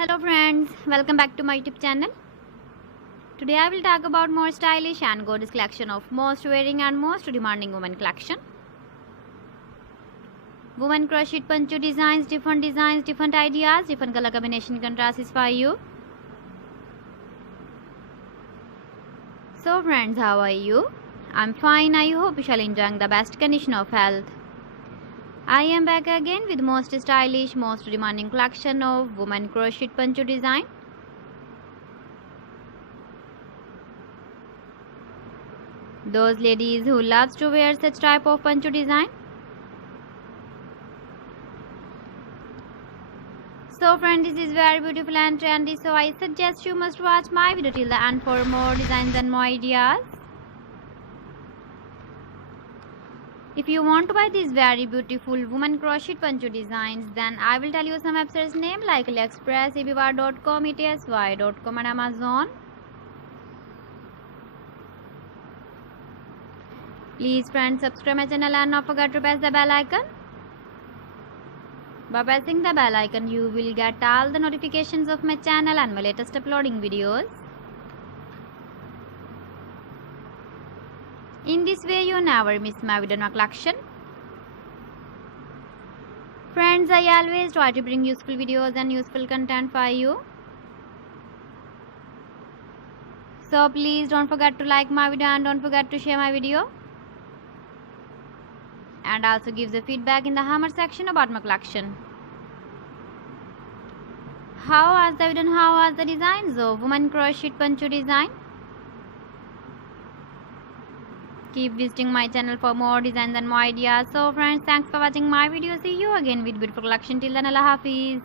Hello friends, welcome back to my YouTube channel. Today I will talk about more stylish and gorgeous collection of most wearing and most demanding women collection. Women crochet poncho designs, different ideas, different color combination contrasts for you. So friends, how are you? I'm fine. I hope you shall enjoying the best condition of health. I am back again with most stylish, most demanding collection of women crochet poncho design. Those ladies who loves to wear such type of poncho design. So friend, this is very beautiful and trendy, so I suggest you must watch my video till the end for more designs and more ideas. If you want to buy these very beautiful woman crochet poncho designs, then I will tell you some websites name like AliExpress, eBay.com, etsy.com and Amazon. Please friends, subscribe my channel and not forget to press the bell icon. By pressing the bell icon, you will get all the notifications of my channel and my latest uploading videos. In this way, you never miss my video or collection. Friends, I always try to bring useful videos and useful content for you. So please don't forget to like my video and don't forget to share my video. And also give the feedback in the hammer section about my collection. How was the video and how was the designs of woman crochet poncho design? Keep visiting my channel for more designs and more ideas. So friends, thanks for watching my video. See you again with beautiful collection. Till then, Allah Hafiz.